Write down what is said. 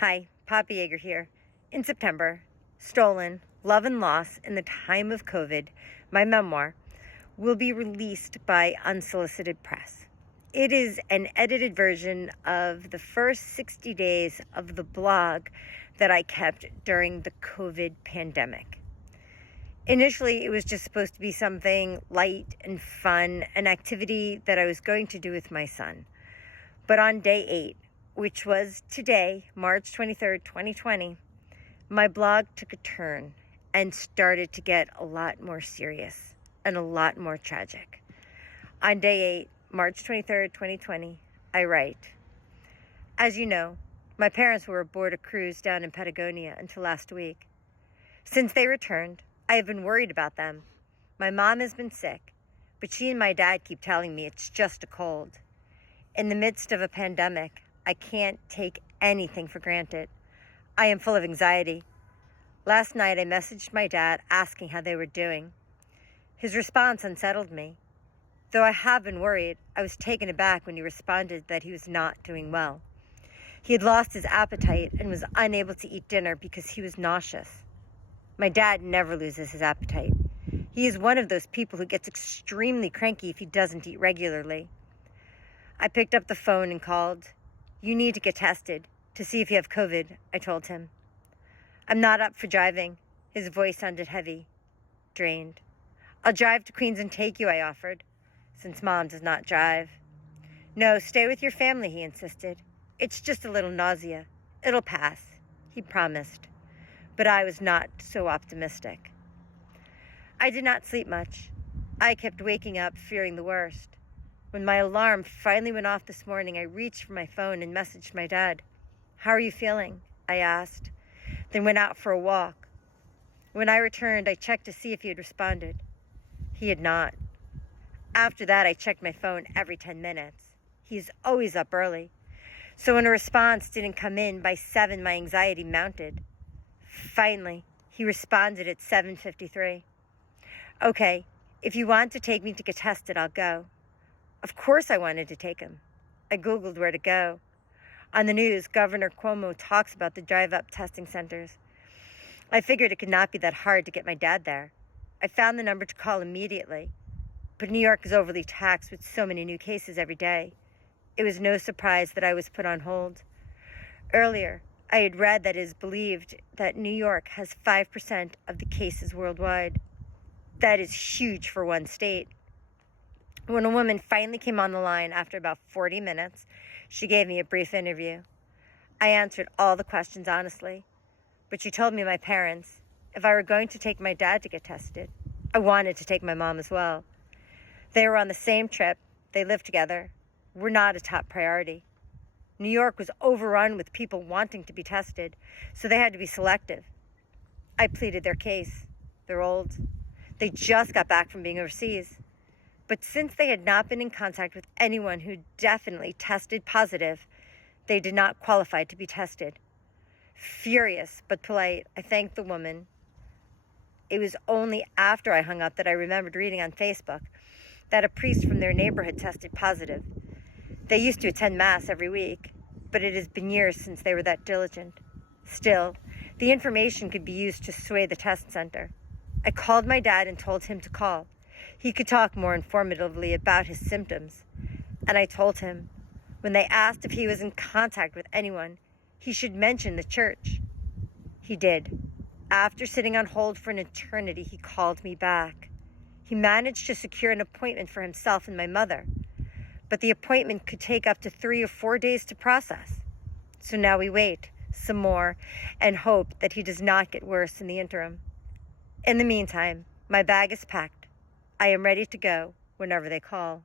Hi, Poppy Yeager here. In September, Stolen, Love and Loss in the Time of COVID, my memoir, will be released by Unsolicited Press. It is an edited version of the first 60 days of the blog that I kept during the COVID pandemic. Initially, it was just supposed to be something light and fun, an activity that I was going to do with my son. But on day 8, which was today, March 23rd, 2020, my blog took a turn and started to get a lot more serious and a lot more tragic. On day 8, March 23rd, 2020, I write, "As you know, my parents were aboard a cruise down in Patagonia until last week. Since they returned, I have been worried about them. My mom has been sick, but she and my dad keep telling me it's just a cold. In the midst of a pandemic, I can't take anything for granted. I am full of anxiety. Last night I messaged my dad asking how they were doing. His response unsettled me. Though I have been worried, I was taken aback when he responded that he was not doing well. He had lost his appetite and was unable to eat dinner because he was nauseous. My dad never loses his appetite. He is one of those people who gets extremely cranky if he doesn't eat regularly. I picked up the phone and called. You need to get tested to see if you have COVID, I told him. I'm not up for driving. His voice sounded heavy, drained. I'll drive to Queens and take you, I offered, since Mom does not drive. No, stay with your family, he insisted. It's just a little nausea. It'll pass, he promised. But I was not so optimistic. I did not sleep much. I kept waking up fearing the worst. When my alarm finally went off this morning, I reached for my phone and messaged my dad. How are you feeling? I asked, then went out for a walk. When I returned, I checked to see if he had responded. He had not. After that, I checked my phone every 10 minutes. He is always up early. So when a response didn't come in by 7, my anxiety mounted. Finally, he responded at 7:53. Okay, if you want to take me to get tested, I'll go. Of course I wanted to take him. I Googled where to go. On the news, Governor Cuomo talks about the drive-up testing centers. I figured it could not be that hard to get my dad there. I found the number to call immediately. But New York is overly taxed with so many new cases every day. It was no surprise that I was put on hold. Earlier, I had read that it is believed that New York has 5% of the cases worldwide. That is huge for one state. When a woman finally came on the line after about 40 minutes, she gave me a brief interview. I answered all the questions honestly, but she told me my parents, if I were going to take my dad to get tested, I wanted to take my mom as well. They were on the same trip, they lived together, were not a top priority. New York was overrun with people wanting to be tested, so they had to be selective. I pleaded their case. They're old. They just got back from being overseas. But since they had not been in contact with anyone who definitely tested positive, they did not qualify to be tested. Furious but polite, I thanked the woman. It was only after I hung up that I remembered reading on Facebook that a priest from their neighborhood tested positive. They used to attend Mass every week, but it has been years since they were that diligent. Still, the information could be used to sway the test center. I called my dad and told him to call. He could talk more informatively about his symptoms. And I told him, when they asked if he was in contact with anyone, he should mention the church. He did. After sitting on hold for an eternity, he called me back. He managed to secure an appointment for himself and my mother. But the appointment could take up to 3 or 4 days to process. So now we wait some more and hope that he does not get worse in the interim. In the meantime, my bag is packed. I am ready to go whenever they call.